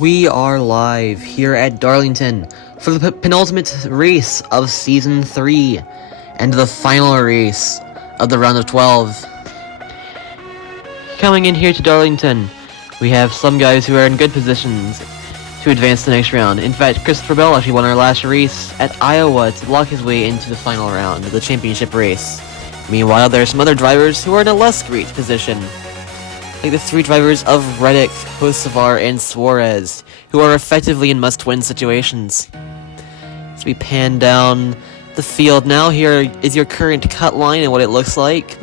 We are live here at Darlington for the penultimate race of Season 3 and the final race of the round of 12. Coming in here to Darlington, we have some guys who are in good positions to advance to the next round. In fact, Christopher Bell actually won our last race at Iowa to lock his way into the final round of the championship race. Meanwhile, there are some other drivers who are in a less great position, like the three drivers of Reddick, Hocevar, and Suarez, who are effectively in must-win situations. As we pan down the field now, here is your current cut line and what it looks like.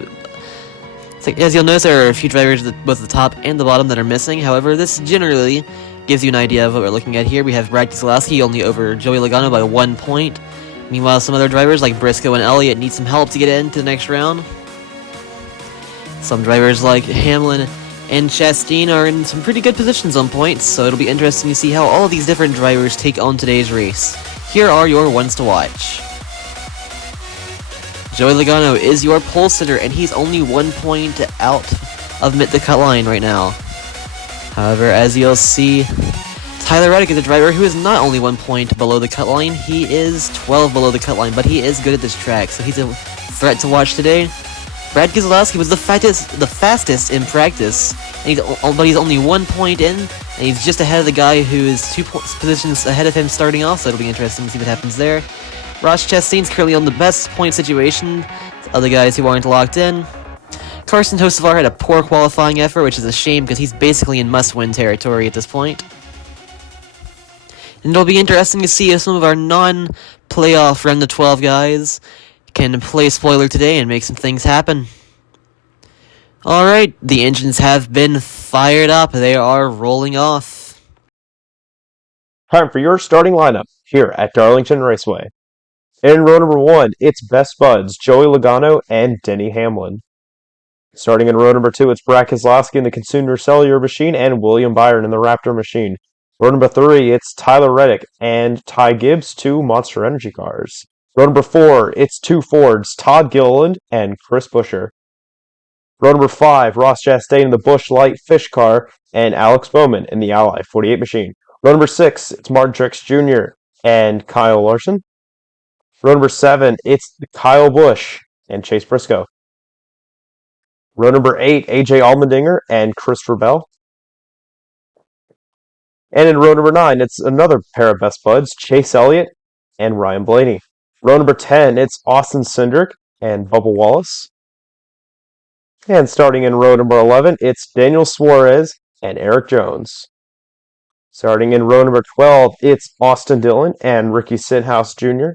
As you'll notice, there are a few drivers at both the top and the bottom that are missing. However, this generally gives you an idea of what we're looking at here. We have Brad Keselowski only over Joey Logano by 1 point. Meanwhile, some other drivers like Briscoe and Elliott need some help to get into the next round. Some drivers like Hamlin and Chastain are in some pretty good positions on points, so it'll be interesting to see how all of these different drivers take on today's race. Here are your ones to watch. Joey Logano is your pole sitter, and he's only 1 point out of the cut line right now. However, as you'll see, Tyler Reddick is a driver who is not only 1 point below the cut line, he is 12 below the cut line, but he is good at this track, so he's a threat to watch today. Brad Keselowski was the fastest in practice, but he's only 1 point in, and he's just ahead of the guy who is 2 positions ahead of him starting off, so it'll be interesting to see what happens there. Ross Chastain's currently on the best point situation, other guys who aren't locked in. Carson Hocevar had a poor qualifying effort, which is a shame because he's basically in must-win territory at this point. And it'll be interesting to see if some of our non-playoff round of 12 guys can play spoiler today and make some things happen. Alright, the engines have been fired up. They are rolling off. Time for your starting lineup here at Darlington Raceway. In row number 1, it's best buds Joey Logano and Denny Hamlin. Starting in row number 2, it's Brad Keselowski in the Consumer Cellular Machine and William Byron in the Raptor Machine. Row number 3, it's Tyler Reddick and Ty Gibbs, 2 Monster Energy cars. Row number 4, it's 2 Fords, Todd Gilliland and Chris Buescher. Row number 5, Ross Chastain in the Busch Light Fish car and Alex Bowman in the Ally 48 machine. Row number 6, it's Martin Truex Jr. and Kyle Larson. Row number 7, it's Kyle Busch and Chase Briscoe. Row number 8, AJ Allmendinger and Christopher Bell. And in row number 9, it's another pair of best buds, Chase Elliott and Ryan Blaney. Row number 10, it's Austin Cindric and Bubba Wallace. And starting in row number 11, it's Daniel Suarez and Eric Jones. Starting in row number 12, it's Austin Dillon and Ricky Stenhouse Jr.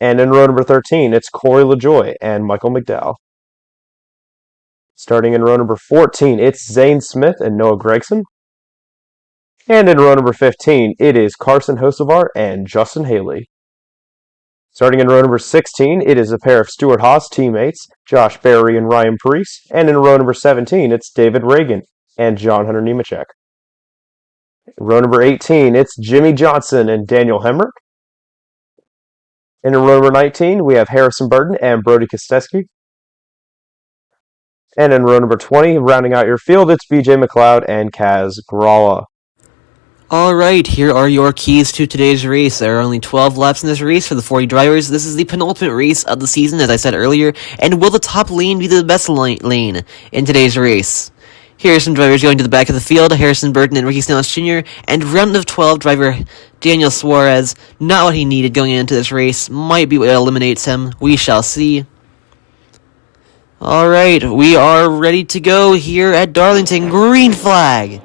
And in row number 13, it's Corey LaJoie and Michael McDowell. Starting in row number 14, it's Zane Smith and Noah Gragson. And in row number 15, it is Carson Hocevar and Justin Haley. Starting in row number 16, it is a pair of Stewart Haas teammates, Josh Berry and Ryan Preece. And in row number 17, it's David Reagan and John Hunter Nemechek. Row number 18, it's Jimmy Johnson and Daniel Hemrick. And in row number 19, we have Harrison Burton and Brody Kostecki. And in row number 20, rounding out your field, it's BJ McLeod and Kaz Gralla. Alright, here are your keys to today's race. There are only 12 laps in this race for the 40 drivers. This is the penultimate race of the season, as I said earlier. And will the top lane be the best lane in today's race? Here are some drivers going to the back of the field, Harrison Burton and Ricky Stenhouse Jr. And round of 12 driver Daniel Suarez. Not what he needed going into this race. Might be what eliminates him. We shall see. Alright, we are ready to go here at Darlington. Green flag!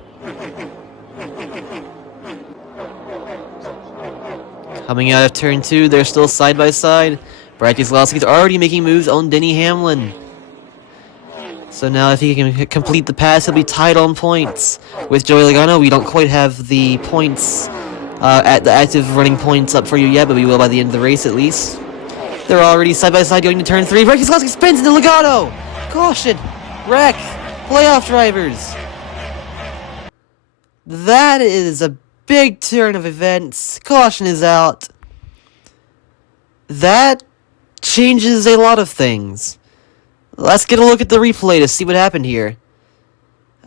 Coming out of turn 2, they're still side by side. Brad Keselowski's already making moves on Denny Hamlin. So now if he can complete the pass, he'll be tied on points. With Joey Logano, we don't quite have the points, at the active running points up for you yet, but we will by the end of the race at least. They're already side by side going to turn 3. Brad Keselowski spins into Logano! Caution! Wreck! Playoff drivers! That is a big turn of events. Caution is out. That changes a lot of things. Let's get a look at the replay to see what happened here.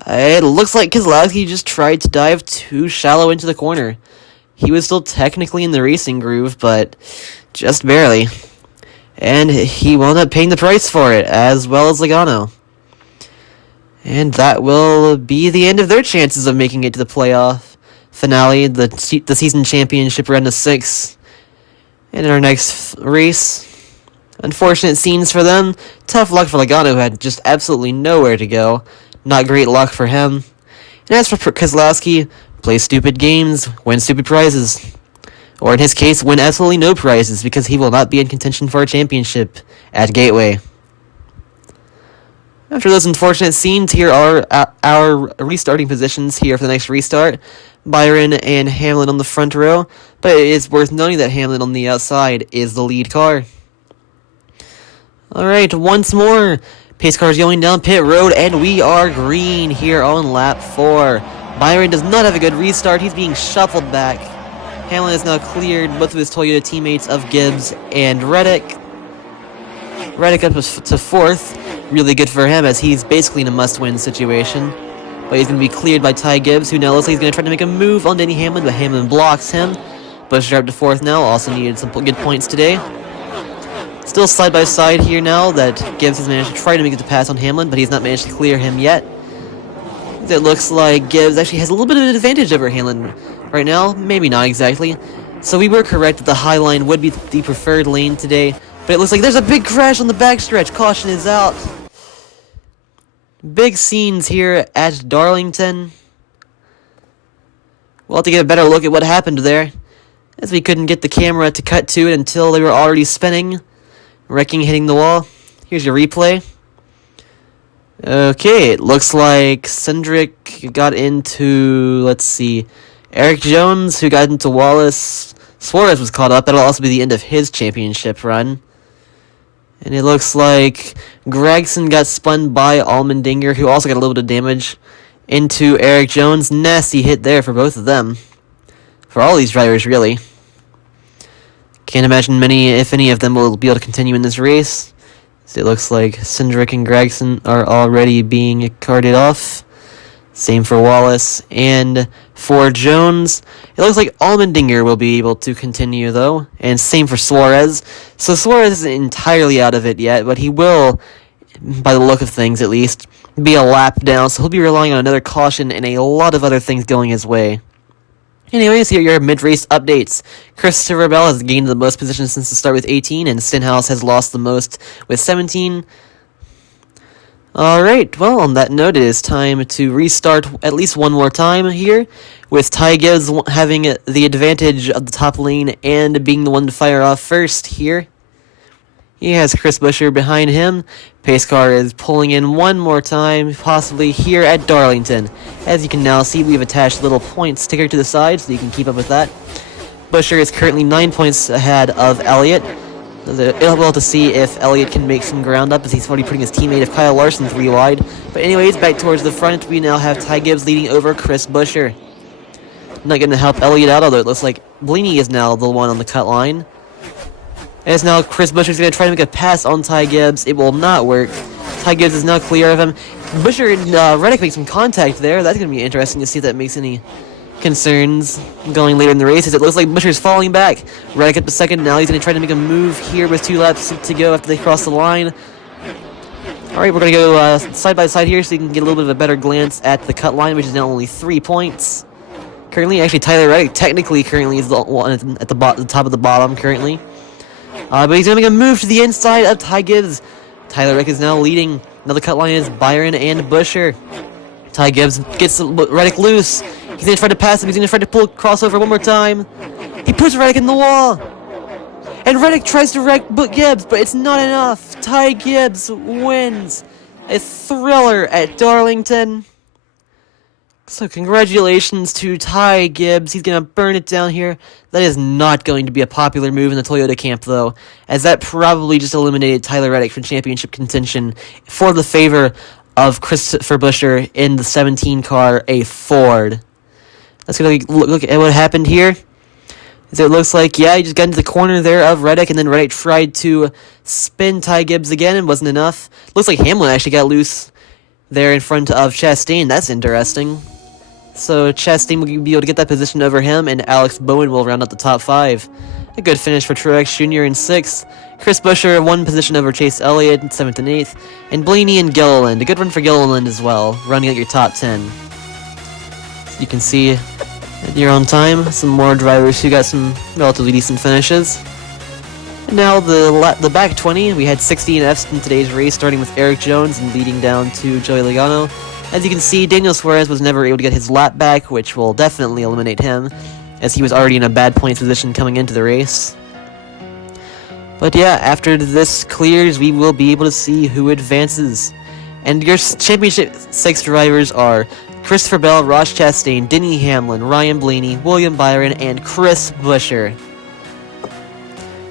It looks like Keselowski just tried to dive too shallow into the corner. He was still technically in the racing groove, but just barely. And he wound up paying the price for it, as well as Logano. And that will be the end of their chances of making it to the playoff finale, the season championship round of 6. And in our next race, unfortunate scenes for them. Tough luck for Logano, who had just absolutely nowhere to go. Not great luck for him. And as for Keselowski, play stupid games, win stupid prizes. Or in his case, win absolutely no prizes, because he will not be in contention for a championship at Gateway. After those unfortunate scenes, here are our restarting positions here for the next restart. Byron and Hamlin on the front row, but it is worth noting that Hamlin on the outside is the lead car. Alright, once more, pace cars going down pit road, and we are green here on lap 4. Byron does not have a good restart, he's being shuffled back. Hamlin has now cleared both of his Toyota teammates of Gibbs and Reddick. Reddick up to 4th. Really good for him, as he's basically in a must-win situation. But he's going to be cleared by Ty Gibbs, who now looks like he's going to try to make a move on Denny Hamlin, but Hamlin blocks him. Buescher up to 4th now, also needed some good points today. Still side-by-side here now that Gibbs has managed to try to make it to pass on Hamlin, but he's not managed to clear him yet. It looks like Gibbs actually has a little bit of an advantage over Hamlin right now. Maybe not exactly. So we were correct that the high line would be the preferred lane today. But it looks like there's a big crash on the backstretch. Caution is out. Big scenes here at Darlington. We'll have to get a better look at what happened there, as we couldn't get the camera to cut to it until they were already spinning. Wrecking hitting the wall. Here's your replay. Okay, it looks like Cindric got into, let's see, Eric Jones, who got into Wallace. Suarez was caught up. That'll also be the end of his championship run. And it looks like Gregson got spun by Allmendinger, who also got a little bit of damage, into Eric Jones. Nasty hit there for both of them. For all these drivers, really. Can't imagine many, if any of them, will be able to continue in this race. So it looks like Cindric and Gregson are already being carted off. Same for Wallace. And for Jones, it looks like Allmendinger will be able to continue, though. And same for Suarez. So Suarez isn't entirely out of it yet, but he will, by the look of things at least, be a lap down. So he'll be relying on another caution and a lot of other things going his way. Anyways, here are your mid-race updates. Christopher Bell has gained the most positions since the start with 18, and Stenhouse has lost the most with 17. Alright, well, on that note, it is time to restart at least one more time here, with Ty Gibbs having the advantage of the top lane and being the one to fire off first here. He has Chris Buescher behind him. Pace car is pulling in one more time, possibly here at Darlington. As you can now see, we've attached a little point sticker to the side so you can keep up with that. Buescher is currently 9 points ahead of Elliott. It'll be able to see if Elliott can make some ground up, as he's already putting his teammate of Kyle Larson 3 wide. But anyways, back towards the front, we now have Ty Gibbs leading over Chris Buescher. Not going to help Elliott out, although it looks like Blaney is now the one on the cut line. As now Chris Buescher's going to try to make a pass on Ty Gibbs. It will not work. Ty Gibbs is now clear of him. Buescher and Reddick make some contact there. That's going to be interesting to see if that makes any concerns going later in the race, as it looks like Buescher's falling back. Reddick up to second. Now he's going to try to make a move here with 2 laps to go after they cross the line. Alright, we're going to go side by side here so you can get a little bit of a better glance at the cut line, which is now only 3 points. Currently, actually, Tyler Reddick technically currently is the one at the top of the bottom currently. But he's going to make a move to the inside of Ty Gibbs. Tyler Reddick is now leading. Now the cut line is Byron and Buescher. Ty Gibbs gets Reddick loose. He's going to try to pass him. He's going to try to pull a crossover one more time. He puts Reddick in the wall. And Reddick tries to wreck Gibbs, but it's not enough. Ty Gibbs wins. A thriller at Darlington. So congratulations to Ty Gibbs. He's going to burn it down here. That is not going to be a popular move in the Toyota camp, though, as that probably just eliminated Tyler Reddick from championship contention for the favor of Christopher Buescher in the 17 car, a Ford. Let's go look at what happened here. As it looks like, yeah, he just got into the corner there of Reddick, and then Reddick tried to spin Ty Gibbs again and wasn't enough. Looks like Hamlin actually got loose there in front of Chastain. That's interesting. So Chastain will be able to get that position over him, and Alex Bowen will round out the top 5. A good finish for Truex Jr. in 6th. Chris Buescher 1 position over Chase Elliott in 7th and 8th. And Blaney and Gilliland. A good run for Gilliland as well, rounding out your top 10. So you can see at your own time some more drivers who got some relatively decent finishes. And now the back 20, we had 16 Fs in today's race, starting with Eric Jones and leading down to Joey Logano. As you can see, Daniel Suarez was never able to get his lap back, which will definitely eliminate him, as he was already in a bad points position coming into the race. But yeah, after this clears, we will be able to see who advances. And your Championship 6 drivers are Christopher Bell, Ross Chastain, Denny Hamlin, Ryan Blaney, William Byron, and Chris Buescher.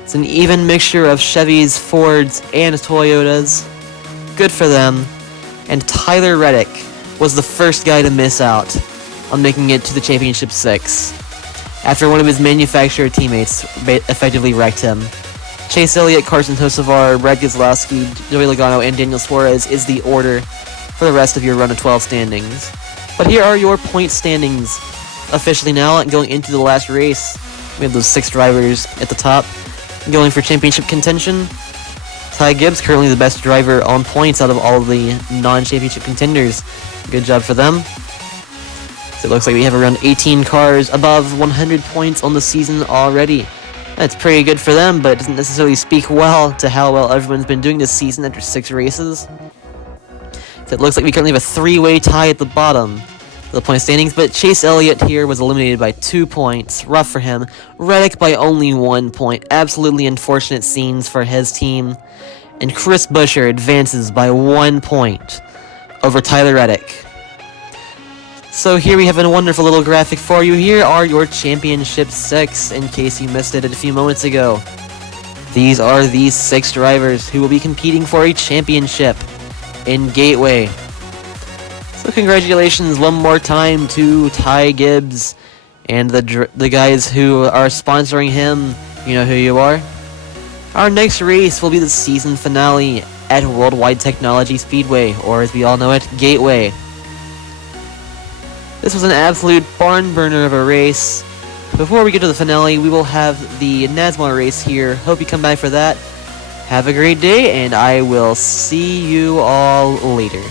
It's an even mixture of Chevys, Fords, and Toyotas. Good for them. And Tyler Reddick was the first guy to miss out on making it to the Championship 6, after one of his manufacturer teammates effectively wrecked him. Chase Elliott, Carson Hocevar, Brad Keselowski, Joey Logano, and Daniel Suarez is the order for the rest of your run of 12 standings. But here are your point standings officially now, going into the last race. We have those 6 drivers at the top going for championship contention. Ty Gibbs, currently the best driver on points out of all of the non-championship contenders. Good job for them. So it looks like we have around 18 cars above 100 points on the season already. That's pretty good for them, but it doesn't necessarily speak well to how well everyone's been doing this season after 6 races. So it looks like we currently have a 3-way tie at the bottom of the point standings, but Chase Elliott here was eliminated by 2 points. Rough for him. Reddick by only 1 point. Absolutely unfortunate scenes for his team. And Chris Buescher advances by 1 point over Tyler Reddick. So here we have a wonderful little graphic for you. Here are your Championship 6, in case you missed it a few moments ago. These are these 6 drivers who will be competing for a championship in Gateway. So congratulations one more time to Ty Gibbs and the guys who are sponsoring him. You know who you are. Our next race will be the season finale at Worldwide Technology Speedway, or as we all know it, Gateway. This was an absolute barn burner of a race. Before we get to the finale, we will have the NASCAR race here. Hope you come by for that. Have a great day, and I will see you all later.